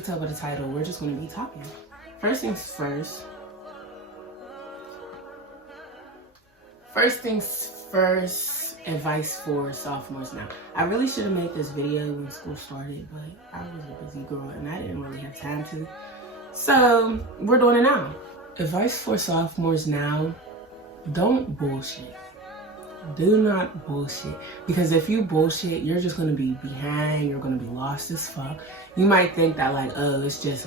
you can tell by the title, we're just going to be talking. First things first, advice for sophomores now. I really should have made this video when school started, but I was a busy girl and I didn't really have time to. So we're doing it now. Advice for sophomores now, don't bullshit. Do not bullshit. Because if you bullshit, you're just going to be behind. You're going to be lost as fuck. You might think that like, oh, it's just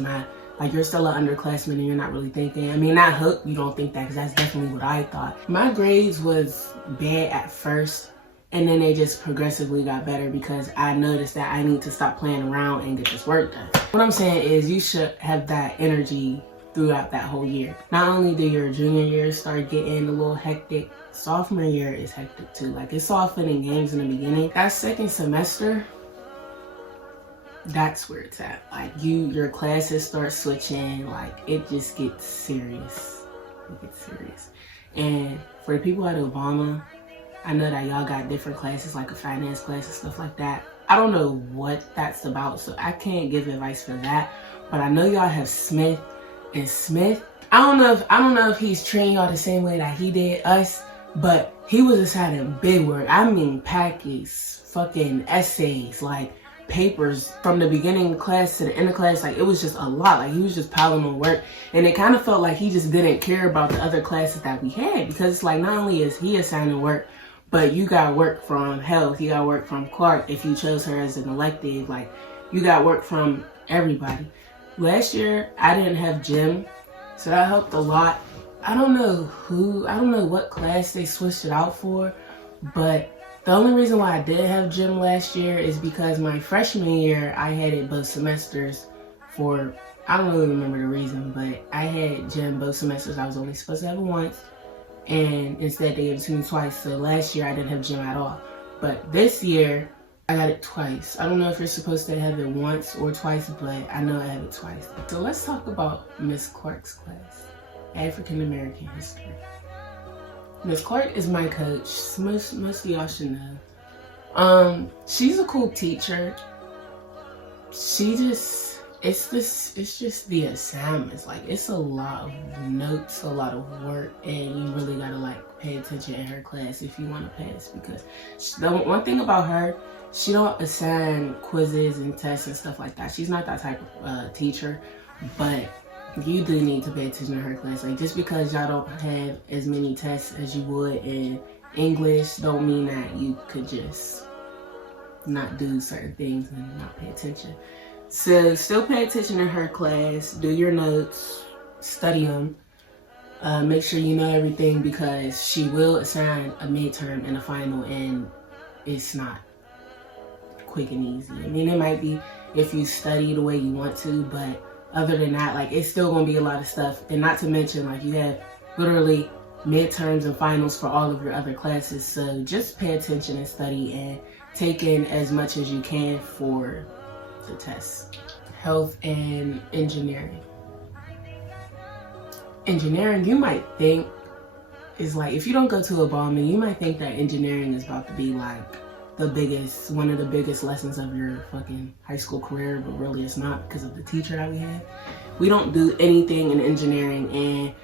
you're still an underclassman and you're not really thinking. I mean, I hope you don't think that, because that's definitely what I thought. My grades was bad at first, and then they just progressively got better because I noticed that I need to stop playing around and get this work done. What I'm saying is you should have that energy throughout that whole year. Not only do your junior year start getting a little hectic, sophomore year is hectic too. Like, it's all fun and games in the beginning. That second semester, that's where it's at. Like, your classes start switching. Like, it just gets serious. It gets serious. And for the people at Obama, I know that y'all got different classes, like a finance class and stuff like that. I don't know what that's about, so I can't give advice for that. But I know y'all have Smith, and Smith, I don't know if he's treating y'all the same way that he did us, but he was assigning big work. I mean, packets, fucking essays, like papers from the beginning of class to the end of class. Like, it was just a lot. Like, he was just piling on work, and it kind of felt like he just didn't care about the other classes that we had, because it's like, not only is he assigning work, but you got work from health, you got work from Clark if you chose her as an elective. Like, you got work from everybody. Last year, I didn't have gym, so that helped a lot. I don't know what class they switched it out for, but the only reason why I did have gym last year is because my freshman year, I had it both semesters for, I don't really remember the reason, but I had gym both semesters. I was only supposed to have it once, and instead they gave it to me twice. So last year, I didn't have gym at all. But this year, I got it twice. I don't know if you're supposed to have it once or twice, but I know I have it twice. So let's talk about Miss Clark's class, African American history. Miss Clark is my coach. Most of y'all should know. She's a cool teacher. It's just the assignments. Like, it's a lot of notes, a lot of work, and you really gotta like pay attention in her class if you want to pass. Because the one thing about her, she don't assign quizzes and tests and stuff like that. She's not that type of teacher, but you do need to pay attention to her class. Like, just because y'all don't have as many tests as you would in English, don't mean that you could just not do certain things and not pay attention. So still pay attention to her class, do your notes, study them, make sure you know everything, because she will assign a midterm and a final, and it's not quick and easy. I mean, it might be if you study the way you want to, but other than that, like, it's still gonna be a lot of stuff. And not to mention, like, you have literally midterms and finals for all of your other classes. So just pay attention and study and take in as much as you can for the tests. Health and engineering. Engineering, you might think, is like, if you don't go to Obama, you might think that engineering is about to be like one of the biggest lessons of your fucking high school career, but really it's not, because of the teacher that we had. We don't do anything in engineering, and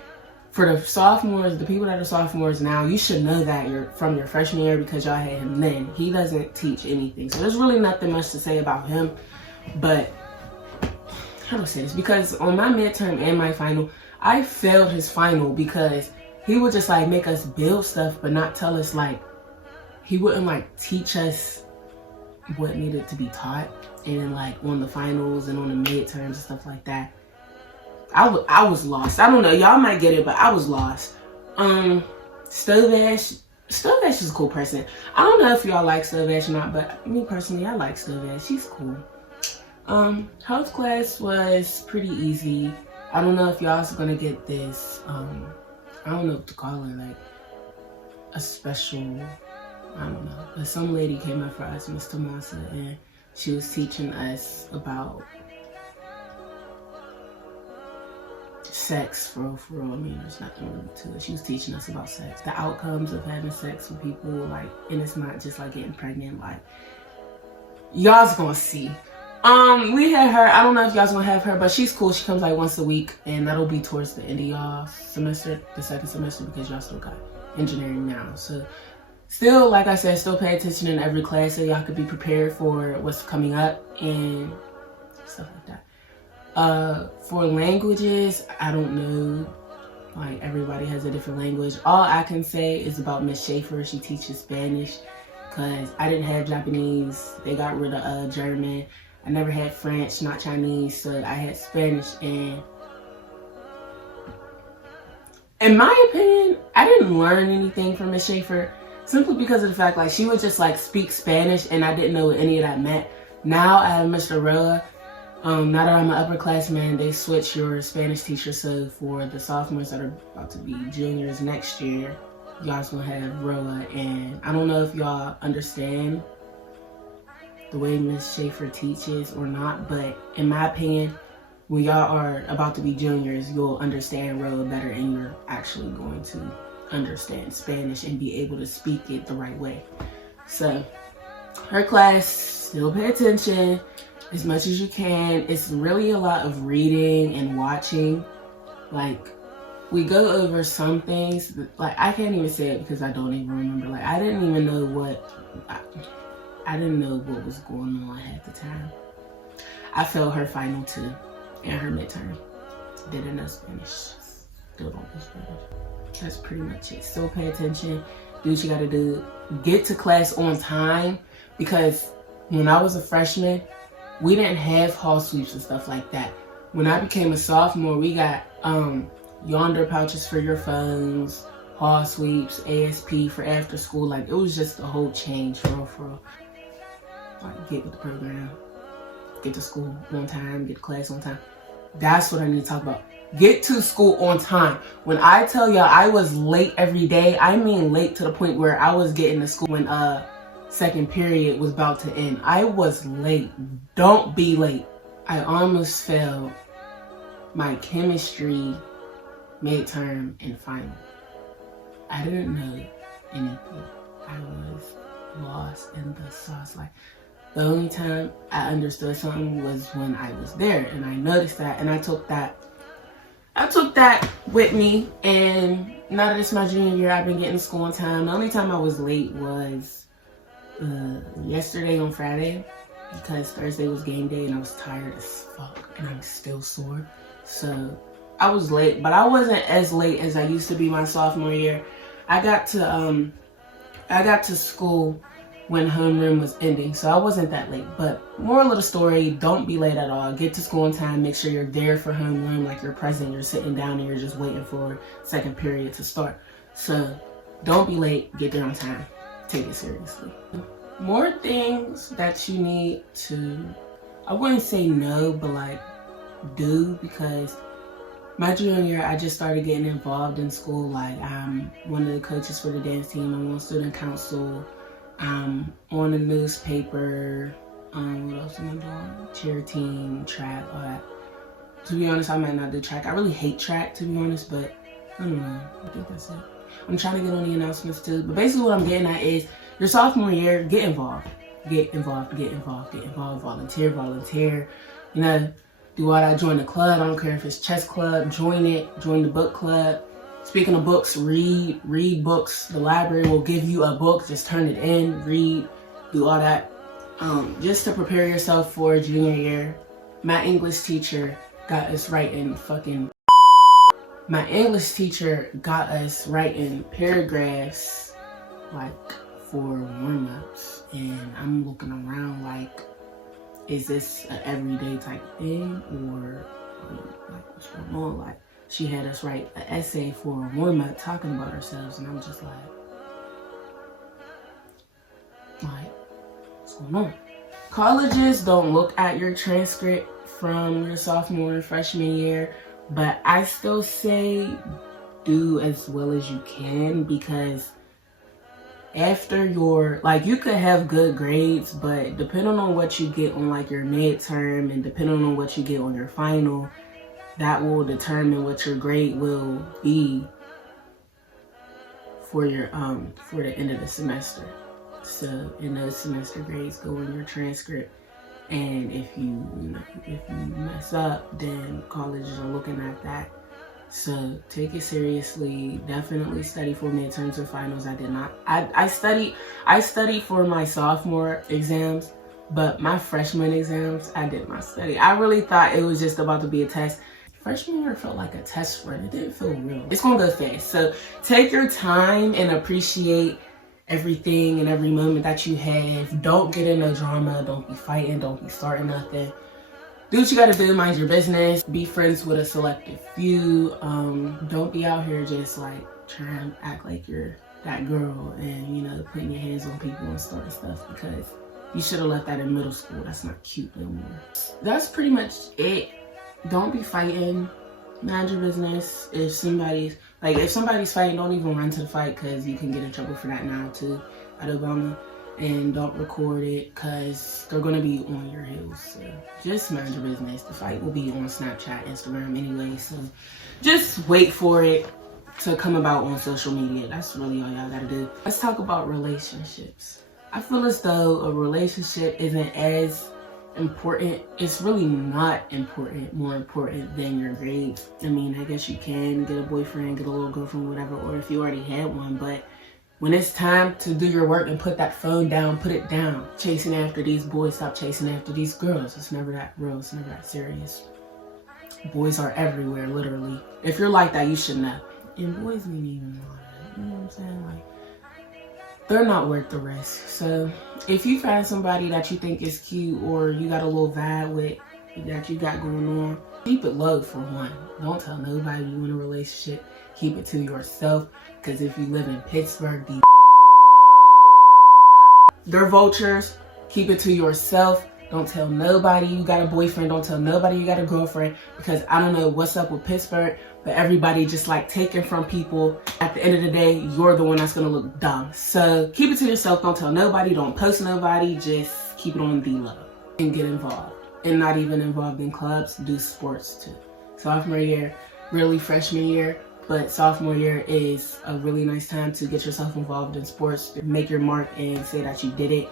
for the sophomores, the people that are sophomores now, you should know that you're from your freshman year, because y'all had him then. He doesn't teach anything, so there's really nothing much to say about him. But how do I say this? Because on my midterm and my final, I failed his final because he would just like make us build stuff, but not tell us, like, he wouldn't like teach us what needed to be taught. And then like on the finals and on the midterms and stuff like that, I was lost. I don't know, y'all might get it, but I was lost. Stovash is a cool person. I don't know if y'all like Stovash or not, but me personally, I like Stovash. She's cool. Health class was pretty easy. I don't know if y'all's gonna get this, I don't know what to call it, like a special, I don't know. But some lady came up for us, Miss Tomasa, and she was teaching us about sex for real. I mean, there's nothing really to it. She was teaching us about sex, the outcomes of having sex with people, like, and it's not just like getting pregnant, like, y'all's gonna see. We had her. I don't know if y'all's gonna have her, but she's cool. She comes like once a week, and that'll be towards the end of y'all semester, the second semester, because y'all still got engineering now. So still, like I said, still pay attention in every class so y'all could be prepared for what's coming up and stuff like that. For languages, I don't know. Like, everybody has a different language. All I can say is about Miss Schaefer. She teaches Spanish, because I didn't have Japanese. They got rid of German. I never had French, not Chinese, so I had Spanish. And in my opinion, I didn't learn anything from Miss Schaefer, simply because of the fact, like, she would just like speak Spanish and I didn't know what any of that meant. Now I have Mr. Roa. Now that I'm an upperclassman, they switch your Spanish teacher, so for the sophomores that are about to be juniors next year, y'all's gonna have Roa. And I don't know if y'all understand the way Miss Schaefer teaches or not, but in my opinion, when y'all are about to be juniors, you'll understand Roa better, and you're actually going to understand Spanish and be able to speak it the right way. So her class, still pay attention as much as you can. It's really a lot of reading and watching. Like, we go over some things, like, I can't even say it because I don't even remember. Like, I didn't even know I didn't know what was going on at the time. I failed her final 2 and her midterm. Didn't know Spanish. Still don't know Spanish. That's pretty much it. Still pay attention. Do what you gotta do. Get to class on time, because when I was a freshman, we didn't have hall sweeps and stuff like that. When I became a sophomore, we got yonder pouches for your phones, hall sweeps, ASP for after school. Like, it was just a whole change for real. Like, get with the program, get to school on time, get to class on time. That's what I need to talk about. Get to school on time. When I tell y'all I was late every day, I mean late to the point where I was getting to school when second period was about to end. I was late. Don't be late. I almost failed my chemistry midterm and final. I didn't know anything. I was lost in the sauce. Like, the only time I understood something was when I was there, and I noticed that, and I took that with me. And now that it's my junior year, I've been getting to school on time. The only time I was late was yesterday on Friday, because Thursday was game day and I was tired as fuck and I'm still sore. So I was late, but I wasn't as late as I used to be my sophomore year. I got to school when homeroom was ending, so I wasn't that late. But moral of the story, don't be late at all. Get to school on time. Make sure you're there for homeroom, like you're present. You're sitting down and you're just waiting for second period to start. So don't be late. Get there on time. Take it seriously. More things that you need to, I wouldn't say no, but like do, because my junior year, I just started getting involved in school. Like, I'm one of the coaches for the dance team. I'm on student council. I'm on the newspaper. What else am I doing? Cheer team, track, all that. To be honest, I might not do track. I really hate track, to be honest, but I don't know. I think that's it. I'm trying to get on the announcements too. But basically what I'm getting at is, your sophomore year, get involved. Get involved. Volunteer. You know, do all that. Join the club. I don't care if it's chess club. Join it. Join the book club. Speaking of books, read books. The library will give you a book. Just turn it in, read, do all that. Just to prepare yourself for junior year. My English teacher got us writing paragraphs, like, for warm-ups. And I'm looking around like, is this an everyday type thing, or like, what's going on? Like, she had us write an essay for a warm-up talking about ourselves, and I'm just like, what's going on? Colleges don't look at your transcript from your sophomore and freshman year, but I still say do as well as you can, because after your, like, you could have good grades, but depending on what you get on like your midterm and depending on what you get on your final, that will determine what your grade will be for your for the end of the semester. So, and those semester grades go in your transcript. And if you mess up, then colleges are looking at that. So take it seriously. Definitely study for midterms or finals. I did not. I studied for my sophomore exams, but my freshman exams, I did not study. I really thought it was just about to be a test. Freshman year felt like a test run. It didn't feel real. It's gonna go fast. So take your time and appreciate everything and every moment that you have. Don't get in no drama. Don't be fighting. Don't be starting nothing. Do what you gotta do. Mind your business. Be friends with a selective few. Don't be out here just like trying to act like you're that girl and, you know, putting your hands on people and starting stuff, because you should have left that in middle school. That's not cute no more. That's pretty much it. Don't be fighting. Mind your business. If somebody's fighting, don't even run to the fight, because you can get in trouble for that now too at Obama. And don't record it, because they're going to be on your heels. So just mind your business. The fight will be on Snapchat, Instagram anyway. So just wait for it to come about on social media. That's really all y'all got to do. Let's talk about relationships. I feel as though a relationship isn't as important. It's really not important, more important than your grades. I mean, I guess you can get a boyfriend, get a little girlfriend, whatever, or if you already had one, but when it's time to do your work and put that phone down, put it down. Chasing after these boys, stop chasing after these girls. It's never that real, it's never that serious. Boys are everywhere, literally. If you're like that, you should know. And boys ain't even like, you know what I'm saying? Like, they're not worth the risk. So if you find somebody that you think is cute, or you got a little vibe with that you got going on, keep it low for one. Don't tell nobody you in a relationship. Keep it to yourself, because if you live in Pittsburgh, they're vultures. Keep it to yourself. Don't tell nobody you got a boyfriend. Don't tell nobody you got a girlfriend, because I don't know what's up with Pittsburgh, but everybody just like taking from people. At the end of the day, you're the one that's gonna look dumb. So keep it to yourself. Don't tell nobody. Don't post nobody. Just keep it on the low and get involved. And not even involved in clubs. Do sports too. Sophomore year, really freshman year, but sophomore year is a really nice time to get yourself involved in sports, make your mark and say that you did it.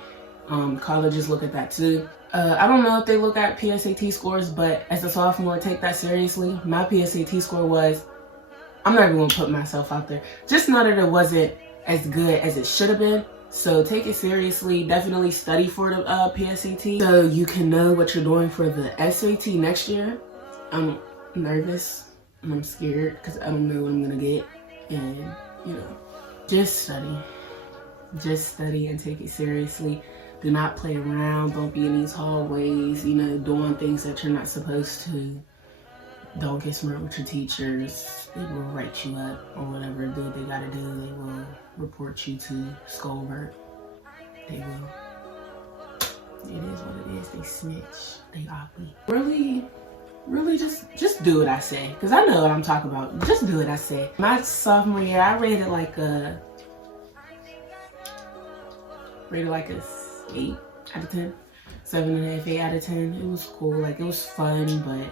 Colleges look at that too. I don't know if they look at PSAT scores, but as a sophomore, take that seriously. My PSAT score was, I'm not even gonna put myself out there. Just know that it wasn't as good as it should have been. So take it seriously. Definitely study for the PSAT so you can know what you're doing for the SAT next year. I'm nervous and I'm scared because I don't know what I'm gonna get. And, you know, just study. Just study and take it seriously. Do not play around. Don't be in these hallways, you know, doing things that you're not supposed to. Don't get smart with your teachers. They will write you up or whatever they gotta do. They will report you to Schoolwork. They will. It is what it is. They snitch. They ugly. Really just do what I say. Because I know what I'm talking about. Just do what I say. My sophomore year, I rated like a 8 out of 10. 7.5, 8 out of 10. It was cool. Like, it was fun, but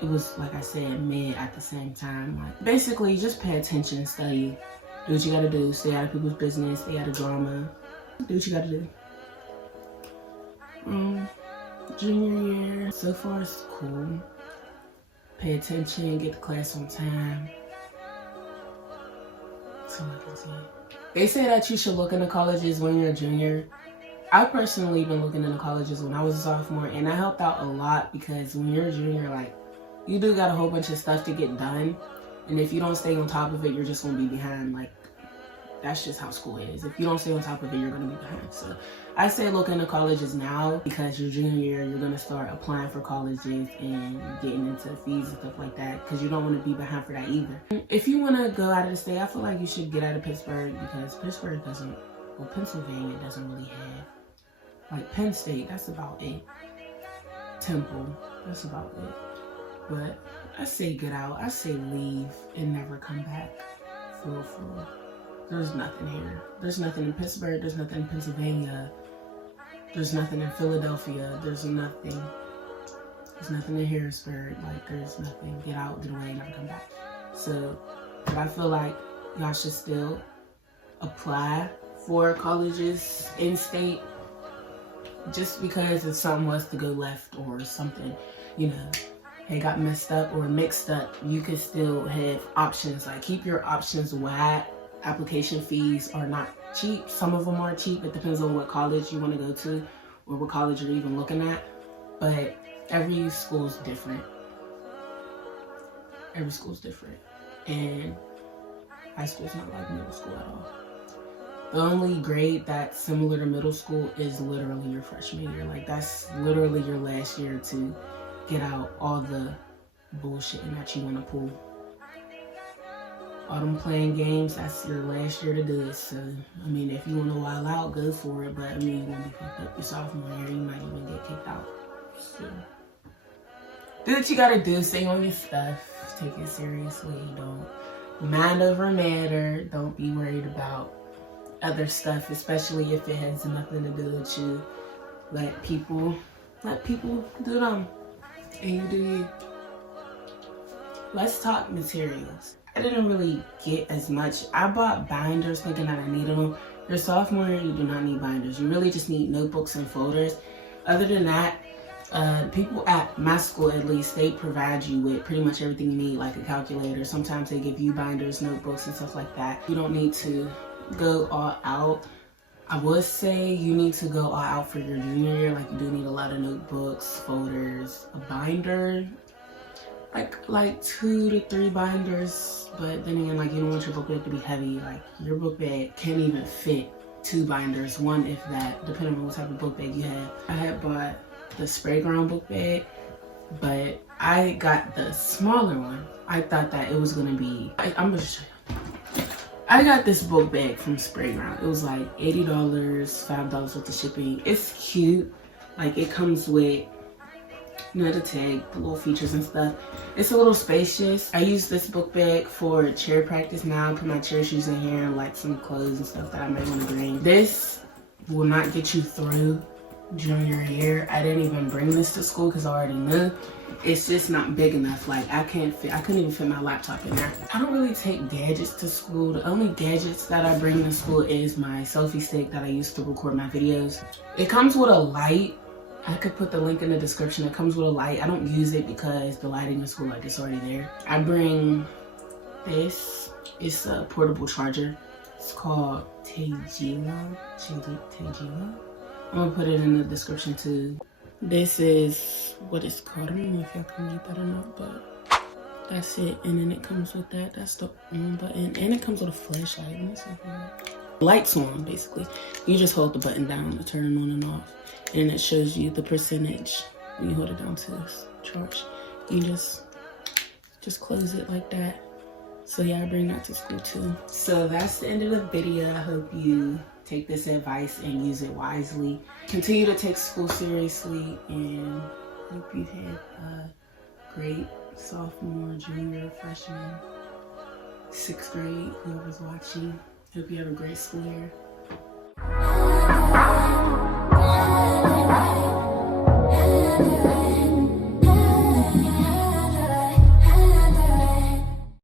it was, like I said, mid at the same time. Like, basically, just pay attention and study. Do what you gotta do. Stay out of people's business. Stay out of drama. Do what you gotta do. Junior year, so far it's cool. Pay attention, get to class on time. That's all I can say. They say that you should look into colleges when you're a junior. I've personally been looking into colleges when I was a sophomore, and that helped out a lot, because when you're a junior, like, you do got a whole bunch of stuff to get done, and if you don't stay on top of it, you're just going to be behind. Like, that's just how school is. If you don't stay on top of it, you're going to be behind. So I say look into colleges now, because your junior year, you're going to start applying for colleges and getting into fees and stuff like that, because you don't want to be behind for that either. If you want to go out of the state, I feel like you should get out of Pittsburgh, because Pittsburgh doesn't, well, Pennsylvania doesn't really have. Like, Penn State, that's about it. Temple, that's about it. But I say get out. I say leave and never come back. For real. There's nothing here. There's nothing in Pittsburgh. There's nothing in Pennsylvania. There's nothing in Philadelphia. There's nothing in Harrisburg. Like, there's nothing. Get out, get away, never come back. So, but I feel like y'all should still apply for colleges in state. just because if something was to go left or something, you know, it got messed up or mixed up, you could still have options. Like, keep your options wide. Application fees are not cheap. Some of them are cheap. It depends on what college you want to go to or what college you're even looking at. But every school's different. Every school's different. And high school's not like middle school at all. The only grade that's similar to middle school is literally your freshman year. Like, that's literally your last year to get out all the bullshitting that you want to pull. All them playing games, that's your last year to do it. So, I mean, if you want to wild out, go for it. But, I mean, you want to be fucked up your sophomore year, you might even get kicked out. So, do what you gotta do. Stay on your stuff. Take it seriously. Don't mind over matter. Don't be worried about other stuff, especially if it has nothing to do with you. Let people do them, and you do you. Let's talk materials. I didn't really get as much. I bought binders thinking that I needed them. Your sophomore year, you do not need binders. You really just need notebooks and folders. Other than that, people at my school, at least, they provide you with pretty much everything you need, like a calculator. Sometimes they give you binders, notebooks, and stuff like that. You don't need to go all out. I would say you need to go all out for your junior year. Like, you do need a lot of notebooks, folders, a binder, like 2 to 3 binders. But then again, like, you don't want your book bag to be heavy. Like, your book bag can't even fit 2 binders, 1 if that, depending on what type of book bag you have. I had bought the spray ground book bag, but I got the smaller one. I thought that it was gonna be, I'm gonna show you. I got this book bag from Spray Ground. It was like $80, $5 with the shipping. It's cute. Like, it comes with, you know, the tag, the little features and stuff. It's a little spacious. I use this book bag for chair practice now. Put my chair shoes in here and like some clothes and stuff that I might want to bring. This will not get you through junior year. I didn't even bring this to school because I already knew. It's just not big enough. Like, I couldn't even fit my laptop in there. I don't really take gadgets to school. The only gadgets that I bring to school is my selfie stick that I use to record my videos. It comes with a light. I could put the link in the description. It comes with a light. I don't use it because the lighting in school, like, it's already there. I bring this. It's a portable charger. It's called Tejila. I'm gonna put it in the description too. This is what it's called. I don't know if y'all can read that or not, but that's it. And then it comes with that. That's the on button. And it comes with a flashlight. Let me see if lights on, basically. You just hold the button down to turn on and off. And it shows you the percentage when you hold it down to charge. You just close it like that. So yeah, I bring that to school too. So that's the end of the video. I hope you take this advice and use it wisely. Continue to take school seriously, and hope you have a great sophomore, junior, freshman, 6th grade, whoever's watching. Hope you have a great school year.